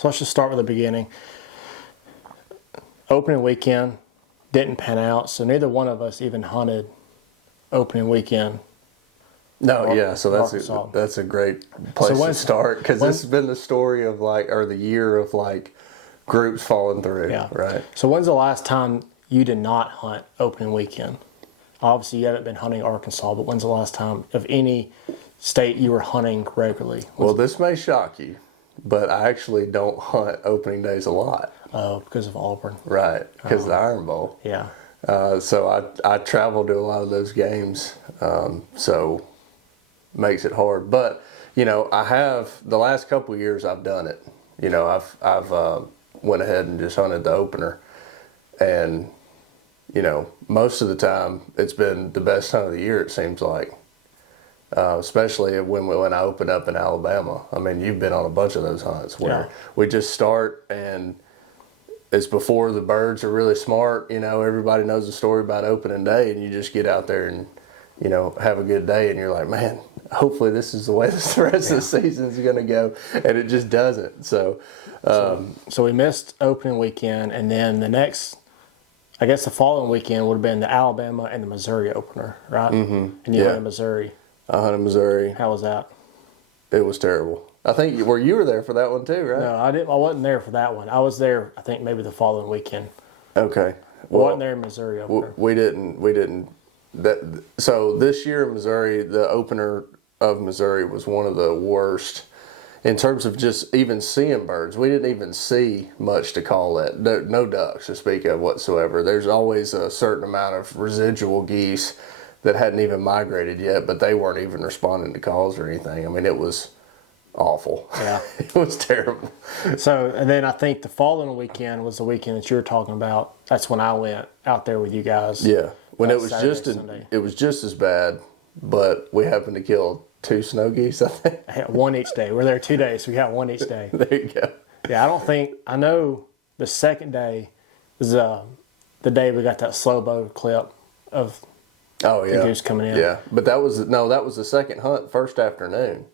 So let's just start with the beginning. Opening weekend didn't pan out, so neither one of us even hunted opening weekend. No, yeah, so that's a great place to start, because this has been the story of the year of groups falling through, right? So when's the last time you did not hunt opening weekend? Obviously, you haven't been hunting Arkansas, but when's the last time of any state you were hunting regularly? Well, this may shock you, but I actually don't hunt opening days a lot. Oh, because of Auburn. Right, because of the Iron Bowl. Yeah. So I travel to a lot of those games, so makes it hard. But, I have, the last couple of years I've done it. I've went ahead and just hunted the opener. And, most of the time it's been the best hunt of the year, it seems like. Especially when I opened up in Alabama. I mean, you've been on a bunch of those hunts where we just start, and it's before the birds are really smart. Everybody knows the story about opening day, and you just get out there and, have a good day, and you're like, man, hopefully this is the way the rest of the season is going to go, and it just doesn't. So we missed opening weekend, and then the following weekend would have been the Alabama and the Missouri opener, right? Mm-hmm. And you hunted Missouri. I hunted Missouri. How was that? It was terrible. I think you were there for that one too, right? No, I didn't. I wasn't there for that one. I was there, I think, maybe the following weekend. Okay. Well, wasn't there in Missouri opener. We didn't. So this year in Missouri, the opener of Missouri was one of the worst in terms of just even seeing birds. We didn't even see much to call that. No ducks to speak of whatsoever. There's always a certain amount of residual geese that hadn't even migrated yet, but they weren't even responding to calls or anything. I mean, it was awful. Yeah. It was terrible. So, and then I think the following weekend was the weekend that you were talking about. That's when I went out there with you guys. Yeah. When it was just as bad, but we happened to kill 2 snow geese, I think. One each day. We're there 2 days, so we got one each day. There you go. Yeah, I know the second day was the day we got that slow bow clip of the goose coming in. Yeah, but that was the second hunt, first afternoon.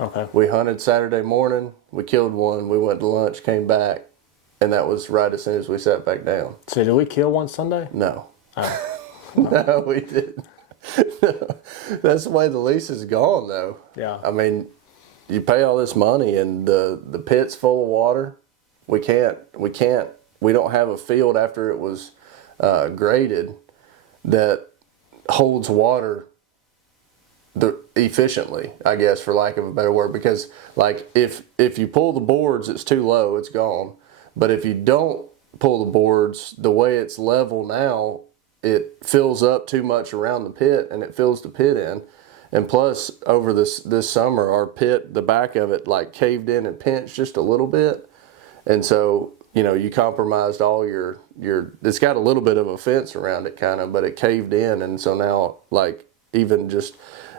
Okay. We hunted Saturday morning, we killed one, we went to lunch, came back, and that was right as soon as we sat back down. So did we kill one Sunday? No. Oh. No, we didn't. No. That's the way the lease is gone, though. Yeah. I mean, you pay all this money, and the pit's full of water. We don't have a field after it was graded that holds water efficiently, I guess, for lack of a better word, because if you pull the boards, it's too low, it's gone. But if you don't pull the boards, the way it's level now, it fills up too much around the pit, and it fills the pit in. And plus, over this summer, our pit, the back of it, caved in and pinched just a little bit. And so, you compromised all your it's got a little bit of a fence around it, kind of, but it caved in. And so now, even just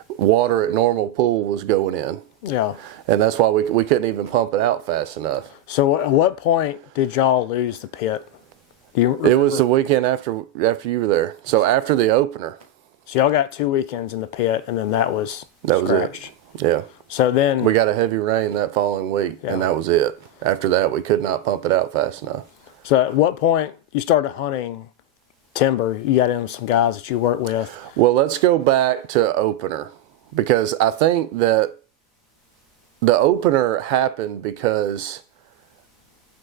water at normal pool was going in. Yeah. And that's why we couldn't even pump it out fast enough. So at what point did y'all lose the pit? It was the weekend after you were there. So after the opener. So y'all got 2 weekends in the pit, and then that was scratched. Was it. Yeah. So then we got a heavy rain that following week, and that was it. After that, we could not pump it out fast enough. So at what point you started hunting timber? You got in some guys that you work with. Well, let's go back to opener, because I think that the opener happened because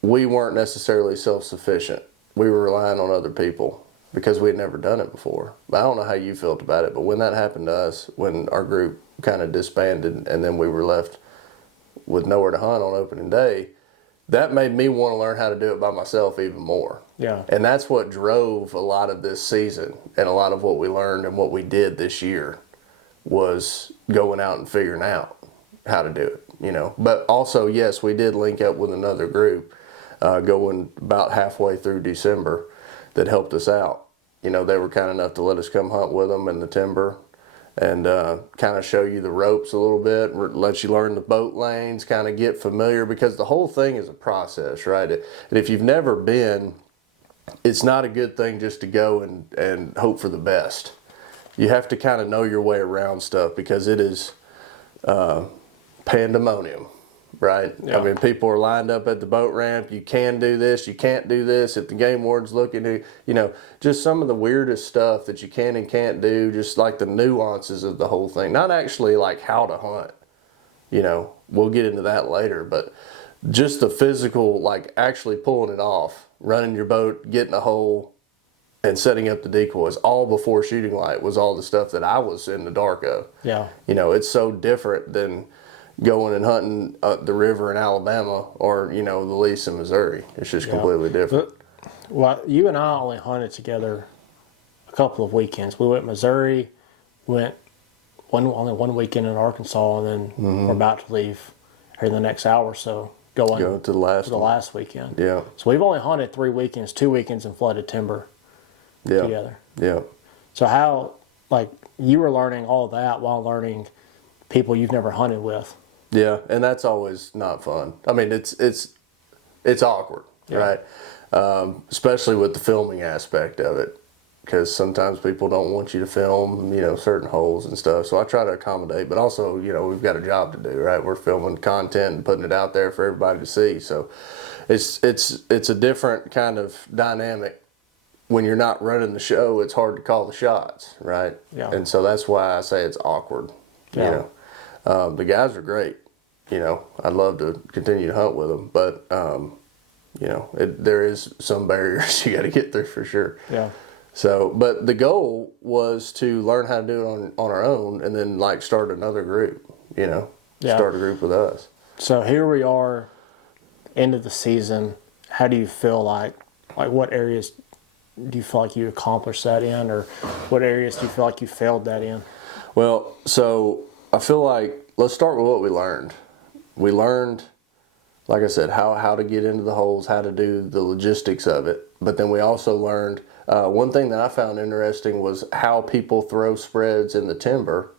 we weren't necessarily self-sufficient. We were relying on other people because we had never done it before. I don't know how you felt about it, but when that happened to us, when our group kind of disbanded and then we were left with nowhere to hunt on opening day, that made me want to learn how to do it by myself even more. Yeah. And that's what drove a lot of this season, and a lot of what we learned and what we did this year was going out and figuring out how to do it, But also, yes, we did link up with another group going about halfway through December that helped us out. They were kind enough to let us come hunt with them in the timber and kind of show you the ropes a little bit, let you learn the boat lanes, kind of get familiar, because the whole thing is a process, right? And if you've never been, it's not a good thing just to go and hope for the best. You have to kind of know your way around stuff, because it is pandemonium. right? Yeah. I mean, people are lined up at the boat ramp. You can do this, you can't do this. If the game warden's looking to, just some of the weirdest stuff that you can and can't do, just like the nuances of the whole thing. Not actually like how to hunt. We'll get into that later, but just the physical, like actually pulling it off, running your boat, getting a hole, and setting up the decoys all before shooting light was all the stuff that I was in the dark of. Yeah. It's so different than going and hunting up the river in Alabama or, the lease in Missouri. It's just completely different. Well, you and I only hunted together a couple of weekends. We went Missouri, only one weekend in Arkansas, and then we're about to leave here in the next hour or so. Go to the last weekend. Yeah. So we've only hunted 3 weekends, 2 weekends in flooded timber together. Yeah. So how, you were learning all that while learning people you've never hunted with. Yeah, and that's always not fun. I mean, it's awkward, right? Especially with the filming aspect of it, because sometimes people don't want you to film, certain holes and stuff. So I try to accommodate, but also, we've got a job to do, right? We're filming content and putting it out there for everybody to see. So it's a different kind of dynamic. When you're not running the show, it's hard to call the shots, right? Yeah. And so that's why I say it's awkward. Yeah. The guys are great. I'd love to continue to hunt with them, but there is some barriers you got to get through for sure. Yeah. So, but the goal was to learn how to do it on our own, and then start another group. Start a group with us. So here we are, end of the season. How do you feel like what areas do you feel like you accomplished that in, or what areas do you feel like you failed that in? Well, so I feel like let's start with what we learned. We learned, like I said, how to get into the holes, how to do the logistics of it. But then we also learned, one thing that I found interesting was how people throw spreads in the timber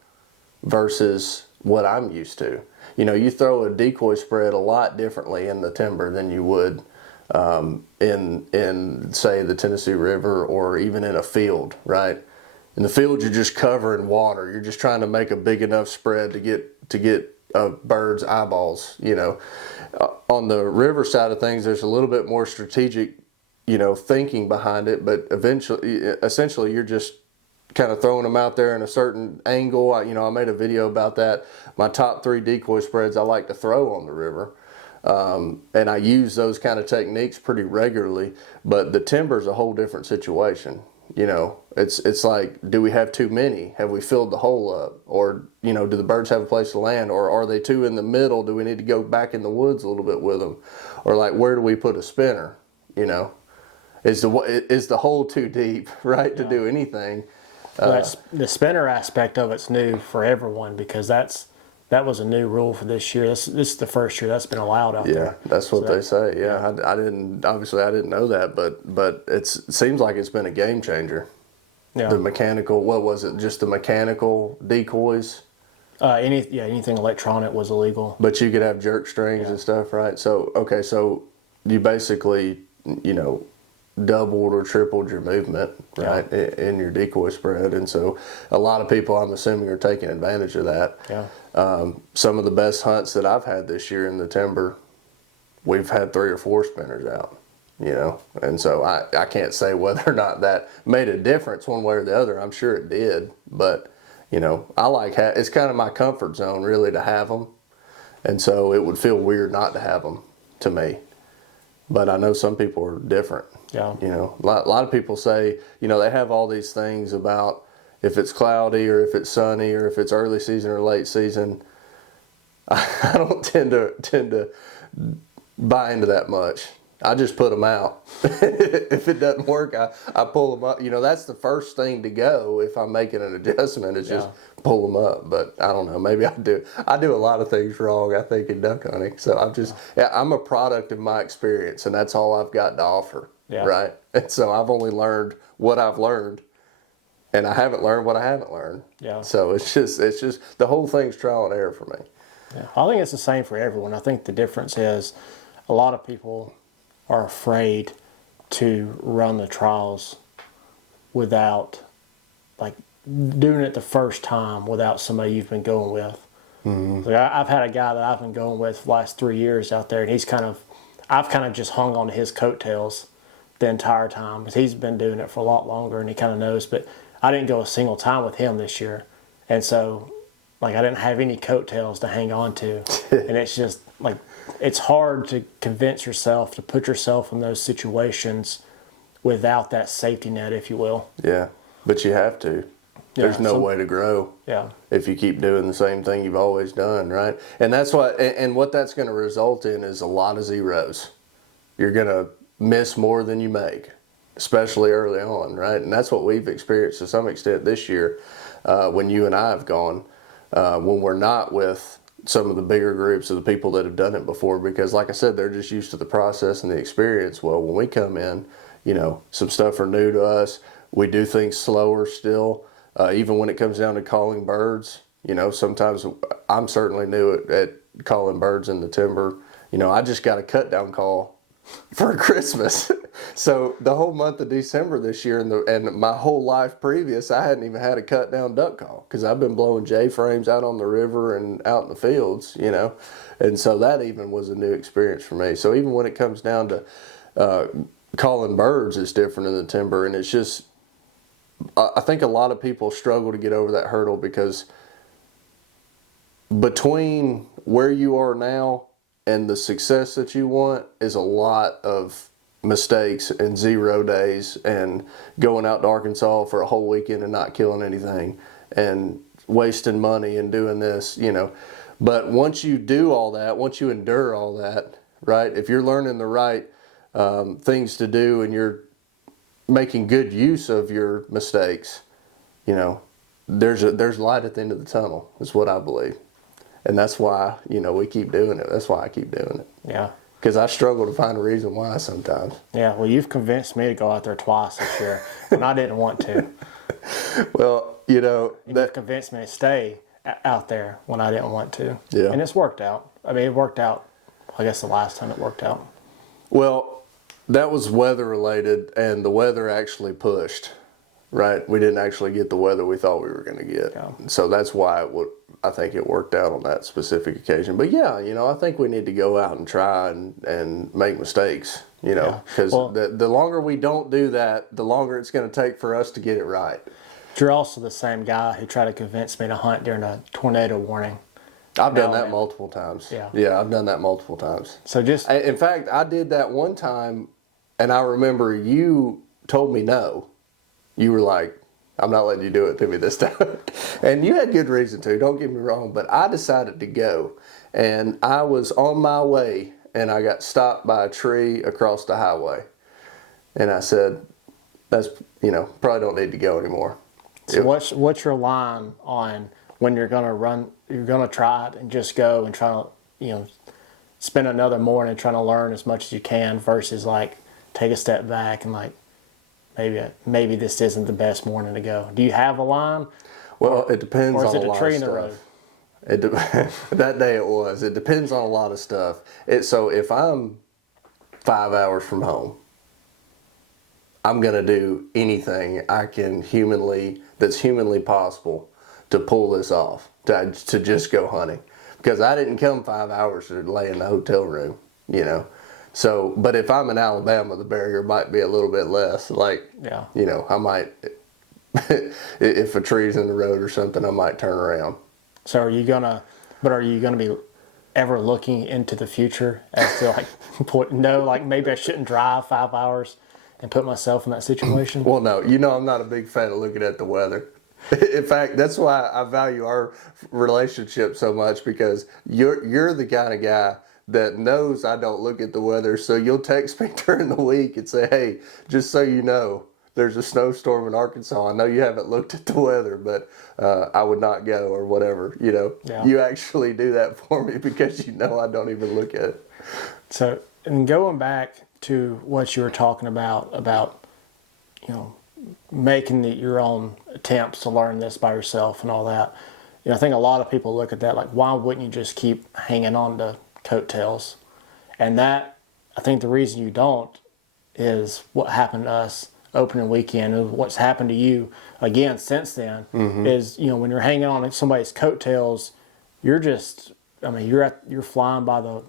versus what I'm used to. You throw a decoy spread a lot differently in the timber than you would in say the Tennessee River or even in a field, right? In the field, you're just covering water. You're just trying to make a big enough spread to get a bird's eyeballs. On the river side of things, there's a little bit more strategic, thinking behind it. But essentially, you're just kind of throwing them out there in a certain angle. I made a video about that. My top 3 decoy spreads I like to throw on the river. And I use those kind of techniques pretty regularly. But the timber's a whole different situation. It's like, do we have too many? Have we filled the hole up? Or, do the birds have a place to land? Or are they too in the middle? Do we need to go back in the woods a little bit with them? Or where do we put a spinner? Is the hole too deep, right, to do anything? The spinner aspect of it's new for everyone, because that was a new rule for this year. This is the first year that's been allowed out there. Yeah, that's what they say. Yeah, I didn't know that, but it seems like it's been a game changer. Yeah. The mechanical, what was it? Just the mechanical decoys? Anything electronic was illegal. But you could have jerk strings and stuff, right? So you basically, doubled or tripled your movement, right, in your decoy spread. And so a lot of people, I'm assuming, are taking advantage of that. Yeah. Some of the best hunts that I've had this year in the timber, we've had 3 or 4 spinners out, and so I can't say whether or not that made a difference one way or the other. I'm sure it did, but I like it's kind of my comfort zone really to have them, and so it would feel weird not to have them to me. But I know some people are different. Yeah. A lot of people say, they have all these things about if it's cloudy or if it's sunny or if it's early season or late season. I don't tend to buy into that much. I just put them out. If it doesn't work, I pull them up. That's the first thing to go if I'm making an adjustment, is just pull them up. But I don't know, maybe I do a lot of things wrong, I think, in duck hunting. So I'm a product of my experience, and that's all I've got to offer, right? And so I've only learned what I've learned, and I haven't learned what I haven't learned. Yeah. So it's just the whole thing's trial and error for me. Yeah. I think it's the same for everyone. I think the difference is a lot of people are afraid to run the trials without doing it the first time without somebody you've been going with. Like I've had a guy that I've been going with for the last 3 years out there, and I've kind of just hung on to his coattails the entire time, because he's been doing it for a lot longer and he kind of knows. But I didn't go a single time with him this year, and so like I didn't have any coattails to hang on to, and it's just like it's hard to convince yourself to put yourself in those situations without that safety net, if you will. Yeah, but you have to. There's no way to grow if you keep doing the same thing you've always done, right? And that's what that's going to result in is a lot of zeros. You're going to miss more than you make, especially early on, right? And that's what we've experienced to some extent this year when you and I have gone, when we're not with some of the bigger groups of the people that have done it before, because like I said, they're just used to the process and the experience. Well, when we come in, some stuff are new to us. We do things slower still. Even when it comes down to calling birds, sometimes I'm certainly new at calling birds in the timber. I just got a cut down call for Christmas. So the whole month of December this year and my whole life previous, I hadn't even had a cut down duck call, because I've been blowing J-frames out on the river and out in the fields, And so that even was a new experience for me. So even when it comes down to calling birds, it's different in the timber, and it's just, I think a lot of people struggle to get over that hurdle, because between where you are now and the success that you want is a lot of mistakes and 0 days and going out to Arkansas for a whole weekend and not killing anything and wasting money and doing this, But once you do all that, once you endure all that, right, if you're learning the right things to do and you're making good use of your mistakes, there's light at the end of the tunnel, is what I believe. And that's why, we keep doing it. That's why I keep doing it. Yeah. Because I struggle to find a reason why sometimes. Yeah, well, you've convinced me to go out there twice this year when I didn't want to. Well, you've convinced me to stay out there when I didn't want to. Yeah. And it's worked out. I mean, it worked out, I guess the last time it worked out. Well, that was weather related, and the weather actually pushed, right? We didn't actually get the weather we thought we were going to get. Yeah. So that's why I think it worked out on that specific occasion. But yeah, I think we need to go out and try and make mistakes, because the longer we don't do that, the longer it's going to take for us to get it right. You're also the same guy who tried to convince me to hunt during a tornado warning. I've done that multiple times. Yeah, I've done that multiple times. So in fact, I did that one time, and I remember you told me no. You were like, I'm not letting you do it to me this time. And you had good reason to, don't get me wrong, but I decided to go. And I was on my way, and I got stopped by a tree across the highway. And I said, that's, probably don't need to go anymore. So what's your line on when you're going to run, you're going to try it and just go and try to, spend another morning trying to learn as much as you can versus like take a step back and like, maybe this isn't the best morning to go. Do you have a line? Well, it depends on a lot of stuff. Or is it a tree in the road? That day it was. It depends on a lot of stuff. So if I'm 5 hours from home, I'm going to do anything I can that's humanly possible to pull this off, to just go hunting. Because I didn't come 5 hours to lay in the hotel room, So, but if I'm in Alabama, the barrier might be a little bit less. Like, I might, if a tree's in the road or something, I might turn around. So are you gonna be ever looking into the future as to like, maybe I shouldn't drive 5 hours and put myself in that situation? Well, no, I'm not a big fan of looking at the weather. In fact, that's why I value our relationship so much, because you're the kind of guy that knows I don't look at the weather, so you'll text me during the week and say, hey, just so you know, there's a snowstorm in Arkansas. I know you haven't looked at the weather, but I would not go, or whatever, Yeah. You actually do that for me because I don't even look at it. So, and going back to what you were talking about, making your own attempts to learn this by yourself and all that, I think a lot of people look at that like, why wouldn't you just keep hanging on to coattails? And that, I think the reason you don't is what happened to us opening weekend, and what's happened to you again since then. Mm-hmm. Is when you're hanging on to somebody's coattails, you're just, I mean, you're flying by the,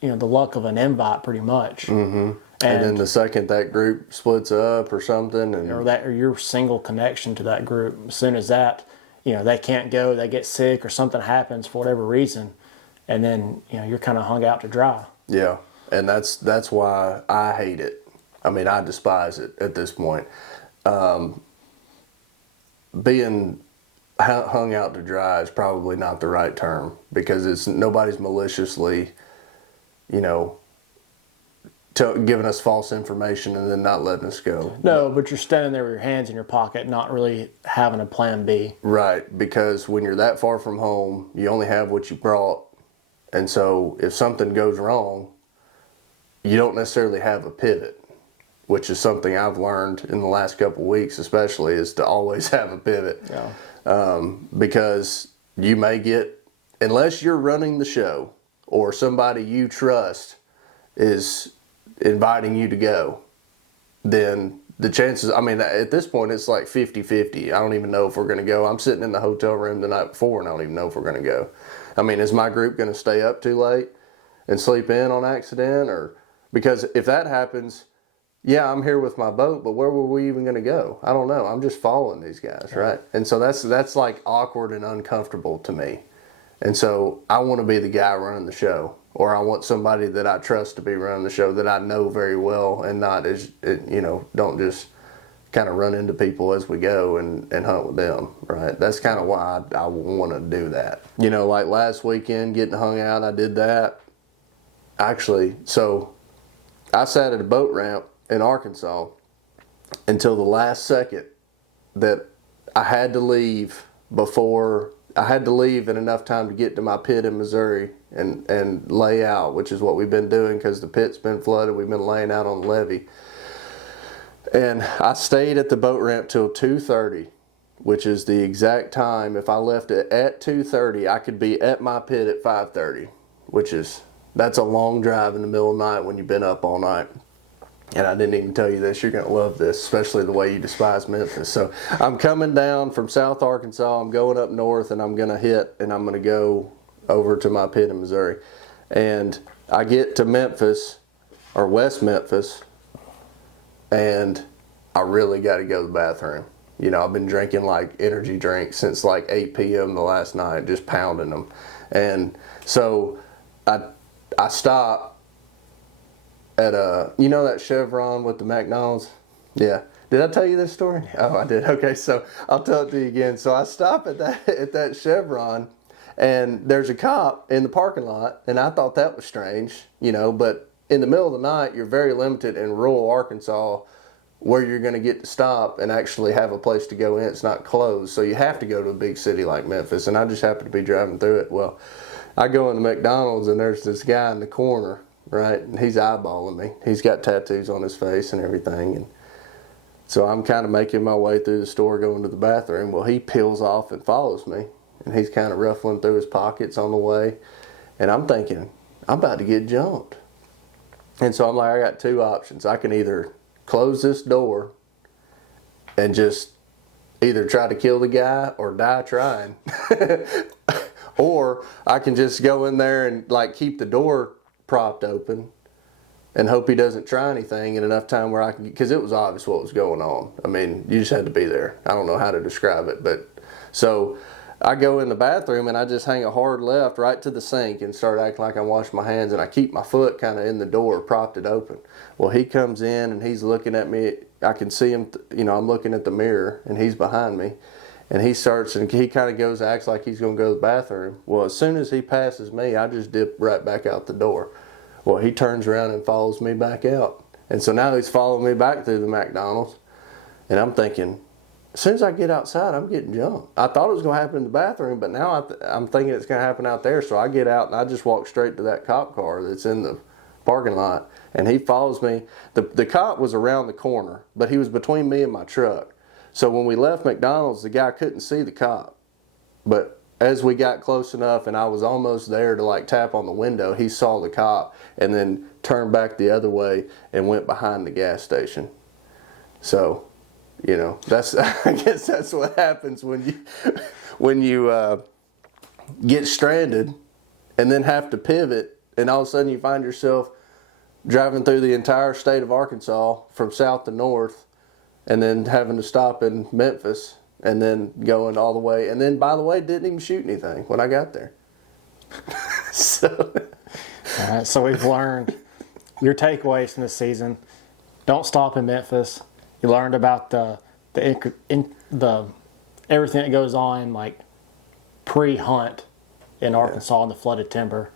the luck of an invite pretty much. Mm-hmm. And then the second that group splits up or something, or your single connection to that group, as soon as that, they can't go, they get sick or something happens for whatever reason, and then you're kind of hung out to dry. Yeah, and that's why I hate it. I mean, I despise it at this point. Being hung out to dry is probably not the right term, because nobody's maliciously, giving us false information and then not letting us go. No, but you're standing there with your hands in your pocket, not really having a plan B. Right, because when you're that far from home, you only have what you brought. And so if something goes wrong, you don't necessarily have a pivot, which is something I've learned in the last couple of weeks, especially, is to always have a pivot. Yeah. Because you may get, unless you're running the show or somebody you trust is inviting you to go, then the chances, I mean, at this point, it's like 50-50. I don't even know if we're going to go. I'm sitting in the hotel room the night before, and I don't even know if we're going to go. I mean, is my group going to stay up too late and sleep in on accident? Or because if that happens, yeah, I'm here with my boat, but where were we even going to go? I don't know. I'm just following these guys, right? And so that's like awkward and uncomfortable to me. And so I want to be the guy running the show, or I want somebody that I trust to be running the show that I know very well, and not as, don't just kind of run into people as we go and hunt with them, right? That's kind of why I want to do that. Like last weekend, getting hung out, I did that. Actually, so I sat at a boat ramp in Arkansas until the last second that I had to leave in enough time to get to my pit in Missouri and lay out, which is what we've been doing because the pit's been flooded. We've been laying out on the levee. And I stayed at the boat ramp till 2:30, which is the exact time. If I left it at 2:30, I could be at my pit at 5:30, that's a long drive in the middle of the night when you've been up all night. And I didn't even tell you this. You're going to love this, especially the way you despise Memphis. So I'm coming down from South Arkansas. I'm going up north, and I'm going to go over to my pit in Missouri. And I get to Memphis, or West Memphis, and I really got to go to the bathroom. I've been drinking like energy drinks since like 8 p.m. the last night, just pounding them. And so I stop at that Chevron with the McDonald's? Yeah. Did I tell you this story? Oh, I did. Okay, so I'll tell it to you again. So I stop at that Chevron, and there's a cop in the parking lot, and I thought that was strange, but in the middle of the night, you're very limited in rural Arkansas where you're going to get to stop and actually have a place to go in. It's not closed, so you have to go to a big city like Memphis, and I just happened to be driving through it. Well, I go in the McDonald's, and there's this guy in the corner, right? And he's eyeballing me. He's got tattoos on his face and everything. And so I'm kind of making my way through the store, going to the bathroom. Well, he peels off and follows me. And he's kind of ruffling through his pockets on the way. And I'm thinking, I'm about to get jumped. And so I'm like, I got two options. I can either close this door and just either try to kill the guy or die trying. Or I can just go in there and like keep the door propped open and hope he doesn't try anything in enough time where I can, because it was obvious what was going on. I mean, you just had to be there. I don't know how to describe it, but so I go in the bathroom and I just hang a hard left right to the sink and start acting like I'm washing my hands, and I keep my foot kind of in the door, propped it open. Well, he comes in and he's looking at me. I can see him, I'm looking at the mirror and he's behind me. And he starts, and he kind of goes, acts like he's going to go to the bathroom. Well, as soon as he passes me, I just dip right back out the door. Well, he turns around and follows me back out. And so now he's following me back through the McDonald's. And I'm thinking, as soon as I get outside, I'm getting jumped. I thought it was going to happen in the bathroom, but now I'm thinking it's going to happen out there. So I get out and I just walk straight to that cop car that's in the parking lot. And he follows me. The cop was around the corner, but he was between me and my truck. So when we left McDonald's, the guy couldn't see the cop. But as we got close enough and I was almost there to like tap on the window, he saw the cop and then turned back the other way and went behind the gas station. So, that's, I guess that's what happens when you get stranded, and then have to pivot, and all of a sudden you find yourself driving through the entire state of Arkansas from south to north, and then having to stop in Memphis, and then going all the way. And then, by the way, didn't even shoot anything when I got there. So, all right, so we've learned your takeaways from this season. Don't stop in Memphis. You learned about the everything that goes on, like pre-hunt in Arkansas and the flooded timber.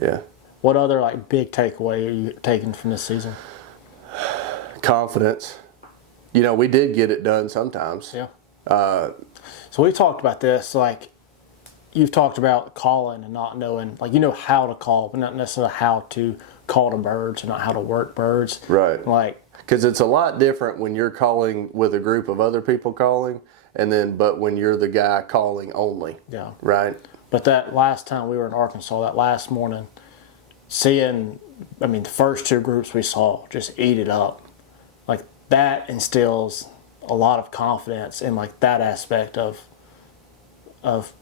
Yeah. What other like big takeaway are you taking from this season? Confidence. You know, we did get it done sometimes. Yeah. So we talked about this, like you've talked about calling and not knowing, like you know how to call, but not necessarily how to call to birds and not how to work birds. Right. Like, because it's a lot different when you're calling with a group of other people calling, but when you're the guy calling only. Yeah. Right. But that last time we were in Arkansas, that last morning, seeing, the first two groups we saw just eat it up, like that instills a lot of confidence in like that aspect of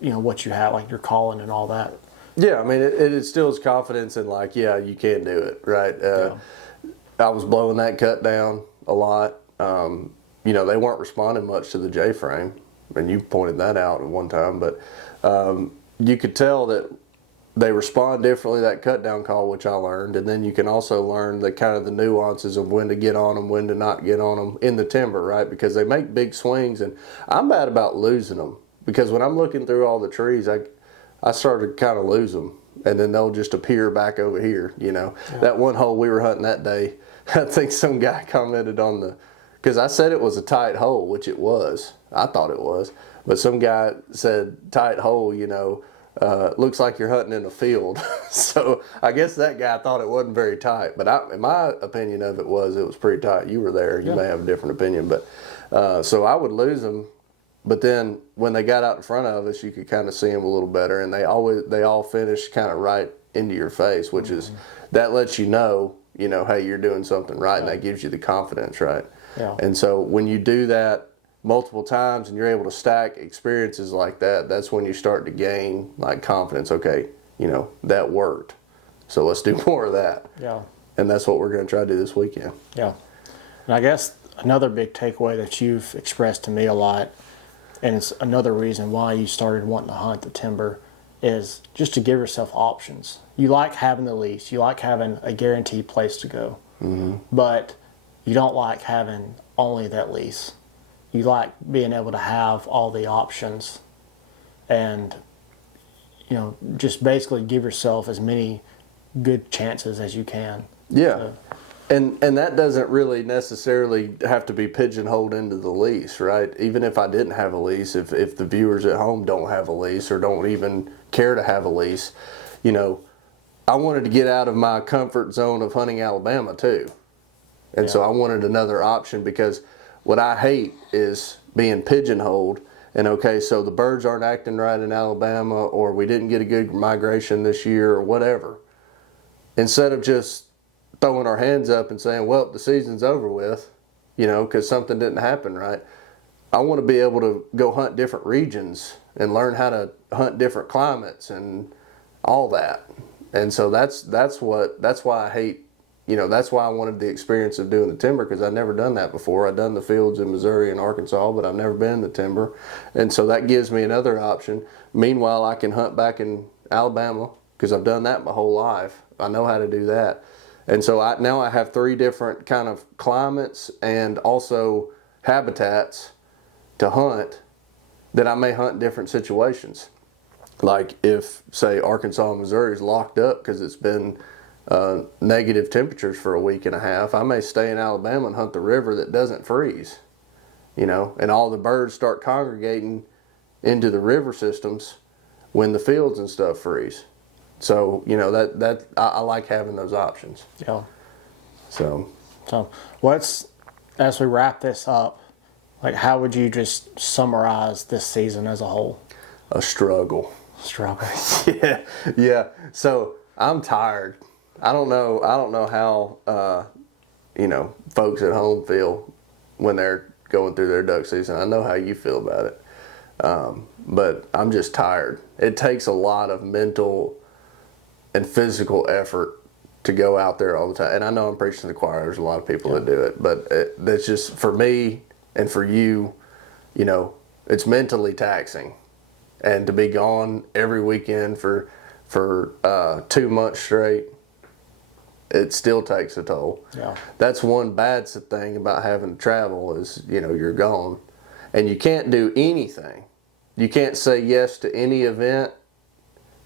what you have, like your calling and all that. Yeah, it instills confidence in like, yeah, you can do it, right? I was blowing that cut down a lot. They weren't responding much to the J-frame, and you pointed that out at one time, but you could tell that they respond differently, that cut down call, which I learned, and then you can also learn the kind of the nuances of when to get on them, when to not get on them in the timber, right? Because they make big swings, and I'm bad about losing them, because when I'm looking through all the trees, I started to kind of lose them, and then they'll just appear back over here, Yeah. That one hole we were hunting that day, I think some guy commented on because I said it was a tight hole, which it was. I thought it was. But some guy said, tight hole, looks like you're hunting in a field. So I guess that guy thought it wasn't very tight. But in my opinion of it was pretty tight. You were there. You may have a different opinion. But so I would lose them. But then when they got out in front of us, you could kind of see them a little better. And they all finished kind of right into your face, which is, that lets you know, hey, you're doing something right. And that gives you the confidence, right? Yeah. And so when you do that multiple times and you're able to stack experiences like that, that's when you start to gain like confidence. Okay, that worked. So let's do more of that. Yeah. And that's what we're going to try to do this weekend. Yeah. And I guess another big takeaway that you've expressed to me a lot, and it's another reason why you started wanting to hunt the timber, is just to give yourself options. You like having the lease. You like having a guaranteed place to go. Mm-hmm. But you don't like having only that lease. You like being able to have all the options and, just basically give yourself as many good chances as you can. Yeah. So, and that doesn't really necessarily have to be pigeonholed into the lease, right? Even if I didn't have a lease, if the viewers at home don't have a lease or don't even care to have a lease, I wanted to get out of my comfort zone of hunting Alabama too. And so I wanted another option, because what I hate is being pigeonholed and, okay, so the birds aren't acting right in Alabama, or we didn't get a good migration this year, or whatever. Instead of just throwing our hands up and saying, well, the season's over with, because something didn't happen right. I want to be able to go hunt different regions and learn how to hunt different climates and all that. And so that's why I hate, that's why I wanted the experience of doing the timber, because I'd never done that before. I'd done the fields in Missouri and Arkansas, but I've never been in the timber. And so that gives me another option. Meanwhile, I can hunt back in Alabama, because I've done that my whole life. I know how to do that. And so now I have 3 different kind of climates and also habitats to hunt that I may hunt in different situations. Like if, say, Arkansas and Missouri is locked up because it's been negative temperatures for a week and a half, I may stay in Alabama and hunt the river that doesn't freeze, and all the birds start congregating into the river systems when the fields and stuff freeze. So, I like having those options. Yeah. So as we wrap this up, like how would you just summarize this season as a whole? A struggle. Yeah. So I'm tired. I don't know how folks at home feel when they're going through their duck season. I know how you feel about it. but I'm just tired. It takes a lot of mental and physical effort to go out there all the time. And I know I'm preaching to the choir. There's a lot of people that do it, but that's just for me and for you. You know, it's mentally taxing, and to be gone every weekend for 2 months straight, it still takes a toll. Yeah. That's one bad thing about having to travel is, you know, you're gone, and you can't do anything. You can't say yes to any event.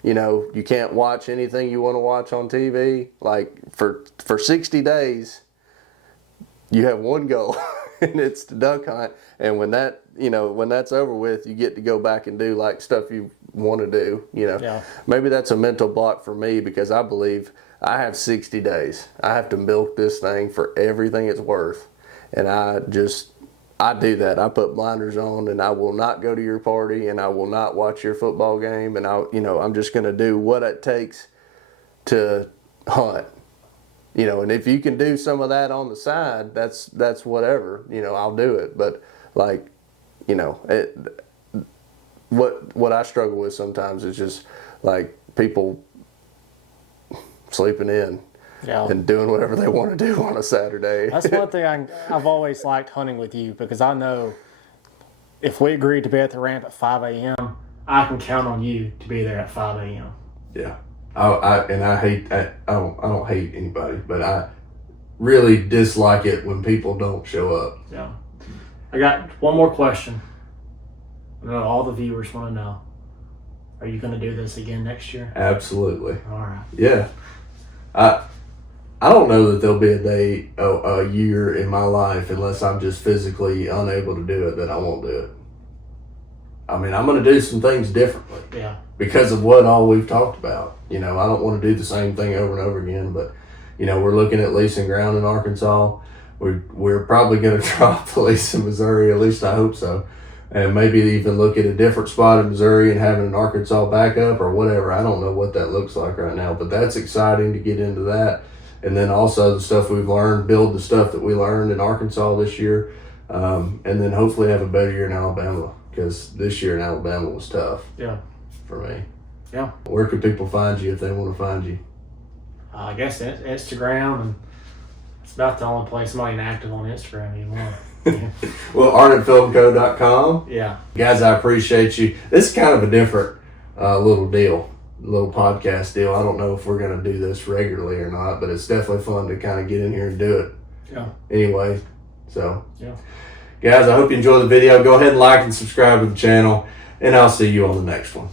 You know, you can't watch anything you want to watch on TV. Like for 60 days, you have one goal, and it's to duck hunt. And when that's over with, you get to go back and do like stuff you want to do. You know, Maybe that's a mental block for me, because I believe I have 60 days. I have to milk this thing for everything it's worth, and I do that. I put blinders on, and I will not go to your party, and I will not watch your football game, and I'm just going to do what it takes to hunt. You know, and if you can do some of that on the side, that's whatever. You know, I'll do it. But like, you know, what I struggle with sometimes is just like people sleeping in. Yeah. And doing whatever they want to do on a Saturday. That's one thing I've always liked hunting with you, because I know if we agreed to be at the ramp at 5 a.m., I can count on you to be there at 5 a.m. Yeah. I don't hate anybody, but I really dislike it when people don't show up. Yeah. I got one more question. I know all the viewers want to know. Are you going to do this again next year? Absolutely. All right. Yeah. I don't know that there'll be a year in my life, unless I'm just physically unable to do it, that I won't do it. I mean, I'm going to do some things differently. Yeah. Because of what all we've talked about. You know, I don't want to do the same thing over and over again, but, you know, we're looking at leasing ground in Arkansas. We're probably going to drop the lease in Missouri, at least I hope so. And maybe even look at a different spot in Missouri and having an Arkansas backup or whatever. I don't know what that looks like right now, but that's exciting to get into that. And then also the stuff we've learned, build the stuff that we learned in Arkansas this year. And then hopefully have a better year in Alabama, because this year in Alabama was tough. Yeah. For me. Yeah. Where can people find you if they want to find you? I guess Instagram, and it's about the only place I'm not active on Instagram anymore. Yeah. Well, artandfilmco.com. Yeah. Guys, I appreciate you. This is kind of a different little podcast deal. I don't know if we're going to do this regularly or not, but it's definitely fun to kind of get in here and do it. Yeah. Anyway, so. Yeah. Guys, I hope you enjoyed the video. Go ahead and like and subscribe to the channel, and I'll see you on the next one.